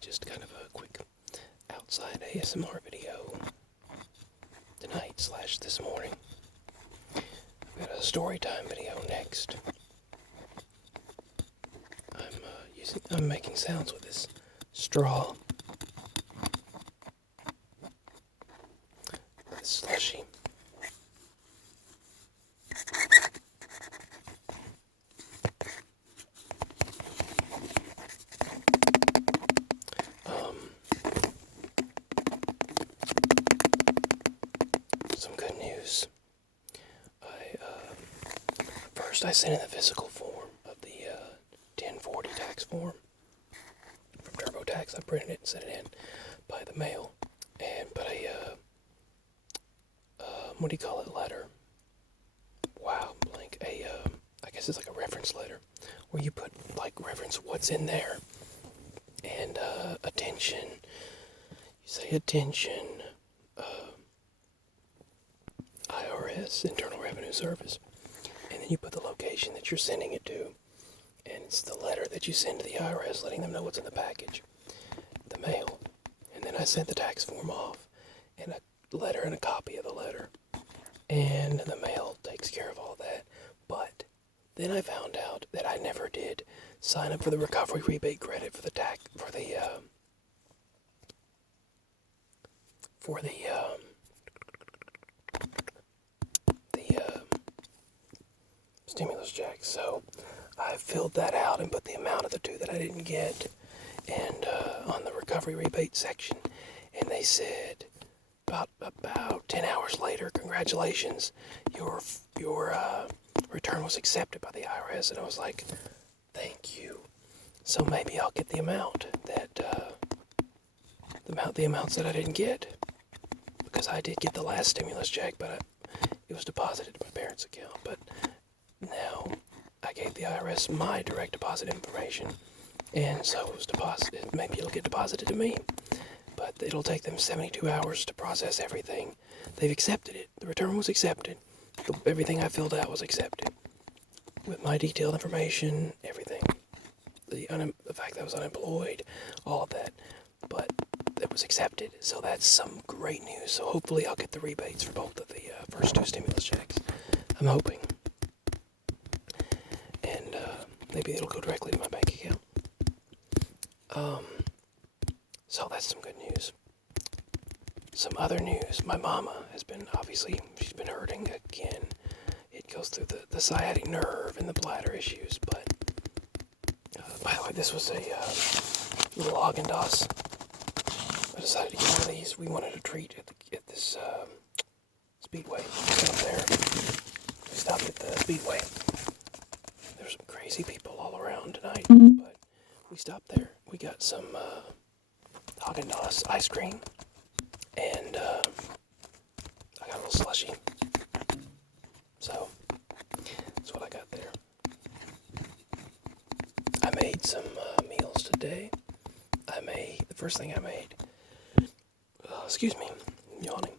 just kind of a quick outside ASMR video tonight slash this morning. I've got a story time video next. I'm making sounds with this straw, this slushy. Some good news. First I sent in the physical form of the 1040 tax form from TurboTax. I printed it and sent it in by the mail, and put a what do you call it, letter? Wow, blank. I guess it's like a reference letter, where you put reference what's in there, and attention. You say attention, IRS, Internal Revenue Service, and then you put the location that you're sending it to, and it's the letter that you send to the IRS, letting them know what's in the package, the mail, and then I sent the tax form off, and a letter and a copy of the letter, and the mail takes care of all that. But then I found out that I never did sign up for the recovery rebate credit for the tax for the stimulus check. So I filled that out and put the amount of the two that I didn't get, and on the recovery rebate section, and they said about 10 hours later, congratulations, your return was accepted by the IRS. And I was like, thank you. So maybe I'll get the amount that the amounts that I didn't get, because I did get the last stimulus check, but it was deposited to my parents' account. But now I gave the IRS my direct deposit information, and so it was deposited. Maybe it'll get deposited to me, but it'll take them 72 hours to process everything. They've accepted it. The return was accepted. Everything I filled out was accepted, with my detailed information, everything. The fact that I was unemployed, all of that, but it was accepted. So that's some great news. So hopefully I'll get the rebates for both of the first two stimulus checks. I'm hoping. And maybe it'll go directly to my bank account. So that's some good news. Some other news. My mama has been, obviously, she's been hurting again. It goes through the sciatic nerve and the bladder issues. But, by the way, this was a little Haagen-Dazs. I decided to get one of these. We wanted a treat at this Speedway. Up there. We stopped at the Speedway. There's some crazy people all around tonight, but we stopped there. We got some Haagen-Dazs ice cream, and I got a little slushy. So that's what I got there. I made some meals today. The first thing I made, excuse me, I'm yawning,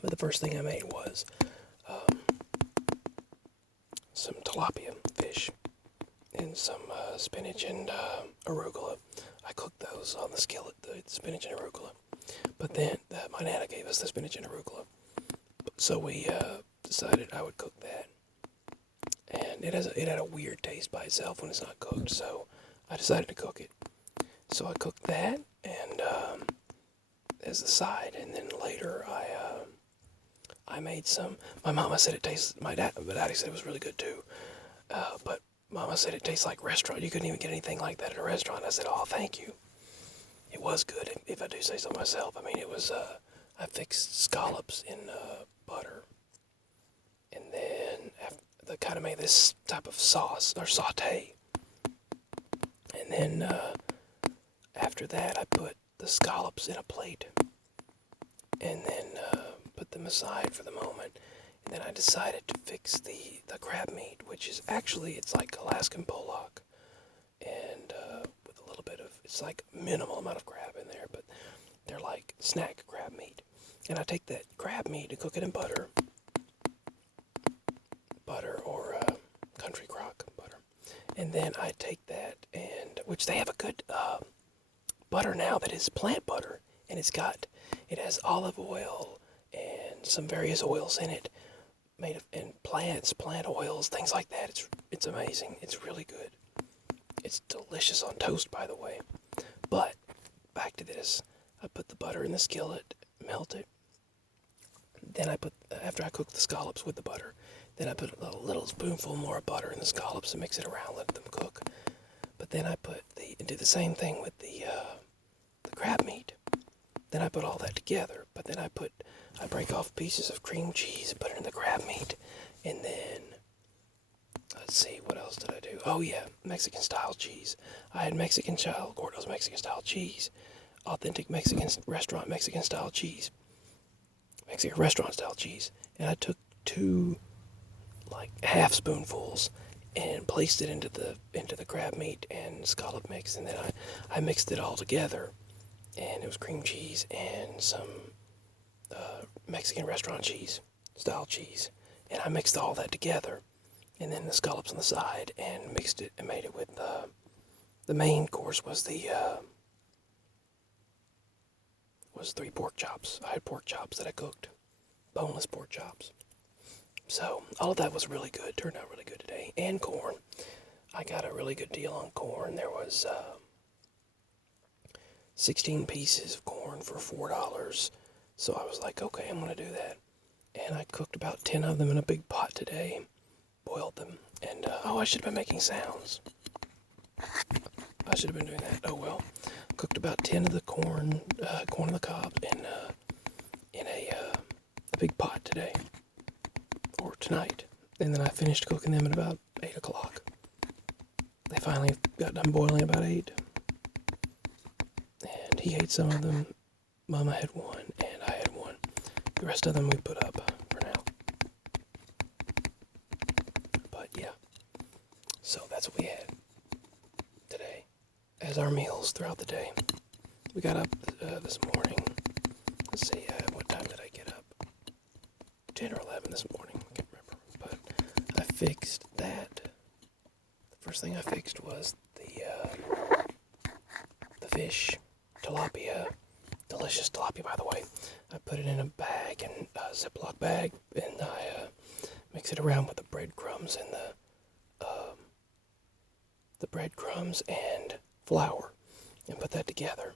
but the first thing I made was some tilapia fish and some spinach and arugula. I cooked those on the skillet, the spinach and arugula. But then my nana gave us the spinach and arugula, so we decided I would cook that. And it had a weird taste by itself when it's not cooked, so I decided to cook it. So I cooked that, and as a side, and then later I made some. My mama said it tastes. My daddy said it was really good too, but Mama said it tastes like restaurant. You couldn't even get anything like that at a restaurant. I said, oh, thank you. It was good, if I do say so myself. I mean, it was, I fixed scallops in butter. And then I kind of made this type of sauce, or saute. And then after that, I put the scallops in a plate. And then put them aside for the moment. And then I decided to fix the crab meat, which is actually, it's like Alaskan pollock. And with a little bit of, it's like minimal amount of crab in there, but they're like snack crab meat. And I take that crab meat and cook it in butter or country crock butter. And then I take that, and which they have a good butter now that is plant butter, and it has olive oil and some various oils in it, made of and plant oils, things like that. It's amazing. It's really good. It's delicious on toast, by the way. But back to this, I put the butter in the skillet, melt it. Then after I cook the scallops with the butter, then I put a little spoonful more butter in the scallops and mix it around, let them cook. But then I do the same thing with the crab meat. Then I put all that together. But then I break off pieces of cream cheese, put it in the crab meat, and then let's see, what else did I do? Oh yeah, Mexican style cheese. I had Gordo's Mexican style cheese, authentic Mexican restaurant Mexican style cheese. Mexican restaurant style cheese, and I took 2 like half spoonfuls and placed it into the crab meat and scallop mix, and then I mixed it all together, and it was cream cheese and some Mexican restaurant cheese style cheese, and I mixed all that together, and then the scallops on the side, and mixed it and made it with the main course was 3 pork chops. I had pork chops that I cooked, boneless pork chops. So all of that was really good, turned out really good today. And corn. I got a really good deal on corn. There was 16 pieces of corn for $4. So I was like, okay, I'm going to do that. And I cooked about 10 of them in a big pot today, boiled them. And, I should have been making sounds. I should have been doing that. Oh well. Cooked about 10 of the corn on the cob in a big pot today. Or tonight. And then I finished cooking them at about 8 o'clock. They finally got done boiling about 8. And he ate some of them. Mama had one, and I had one. The rest of them we put up for now. But yeah. So that's what we had today as our meals throughout the day. We got up this morning. Let's see, what time did I get up? 10 or 11 this morning. I can't remember. But I fixed that. The first thing I fixed was the fish, tilapia. Delicious tilapia, by the way. I put it in a bag, a Ziploc bag, and I mix it around with the breadcrumbs and the breadcrumbs and flour, and put that together.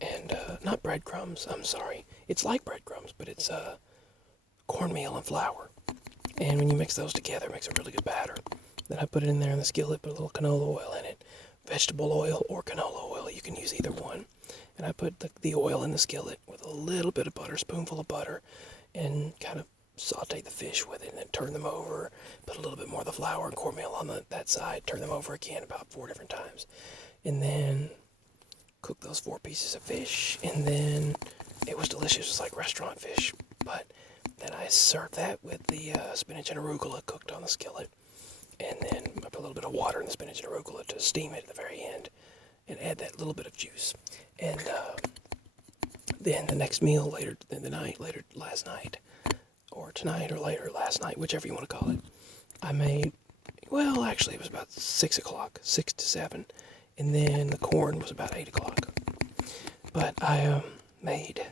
And not breadcrumbs, I'm sorry. It's like breadcrumbs, but it's cornmeal and flour. And when you mix those together, it makes a really good batter. Then I put it in there in the skillet, put a little canola oil in it. Vegetable oil or canola oil, you can use either one. And I put the oil in the skillet with a little bit of butter, spoonful of butter, and kind of saute the fish with it, and then turn them over, put a little bit more of the flour and cornmeal on that side, turn them over again about 4 different times. And then cook those 4 pieces of fish, and then it was delicious. It was like restaurant fish. But then I served that with the spinach and arugula cooked on the skillet. And then I put a little bit of water in the spinach and arugula to steam it at the very end and add that little bit of juice. And then the next meal later last night, or tonight or later last night, whichever you want to call it, I made, well, actually it was about 6 o'clock, 6 to 7, and then the corn was about 8 o'clock. But I made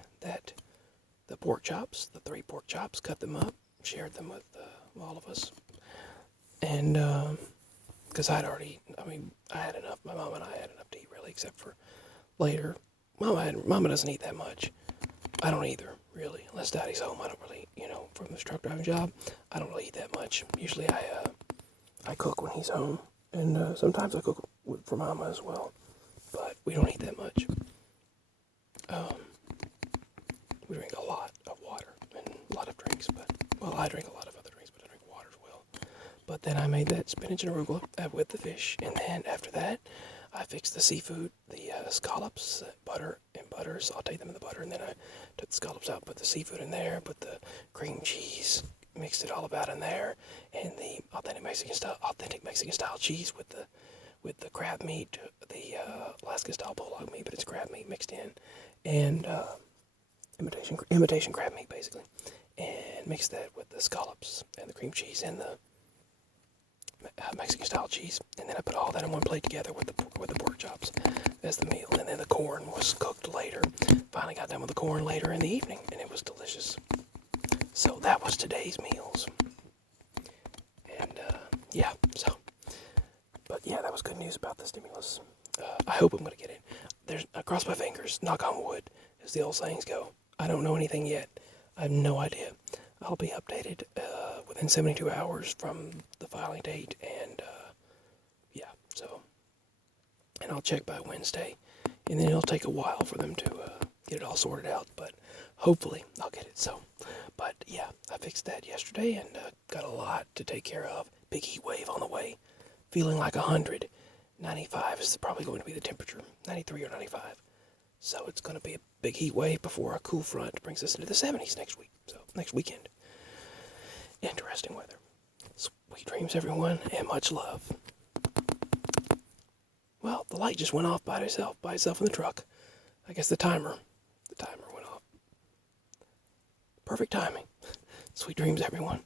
the pork chops, the 3 pork chops, cut them up, shared them with all of us. And, because I had enough, my mom and I had enough to eat, really, except for later. Mama doesn't eat that much. I don't either, really, unless Daddy's home. I don't really, from this truck driving job, I don't really eat that much. Usually I cook when he's home, and sometimes I cook for Mama as well, but we don't eat that much. We drink a lot of water and a lot of drinks, I drink a lot of other drinks, but I drink water as well. But then I made that spinach and arugula with the fish, and then after that, I fixed the seafood, the scallops, butter, sauteed them in the butter, and then I took the scallops out, put the seafood in there, put the cream cheese, mixed it all about in there, and the authentic Mexican style cheese with the crab meat, the Alaska style bulldog meat, but it's crab meat mixed in, and imitation crab meat basically, and mixed that with the scallops and the cream cheese and the Mexican style cheese, and then I put all that in one plate together with the pork chops as the meal, and then the corn was cooked later. Finally got done with the corn later in the evening, and it was delicious. So that was today's meals, and yeah. But yeah, that was good news about the stimulus. I hope I'm gonna get it. I cross my fingers, knock on wood, as the old sayings go. I don't know anything yet. I have no idea. I'll be updated within 72 hours from the filing date, and yeah, so, and I'll check by Wednesday, and then it'll take a while for them to get it all sorted out, but hopefully I'll get it. So, but yeah, I fixed that yesterday and got a lot to take care of. Big heat wave on the way, feeling like 100. 95 is probably going to be the temperature, 93 or 95. So it's going to be a big heat wave before a cool front brings us into the 70s next week. So next weekend. Interesting weather. Sweet dreams, everyone, and much love. Well, the light just went off by itself in the truck. I guess the timer went off. Perfect timing. Sweet dreams, everyone.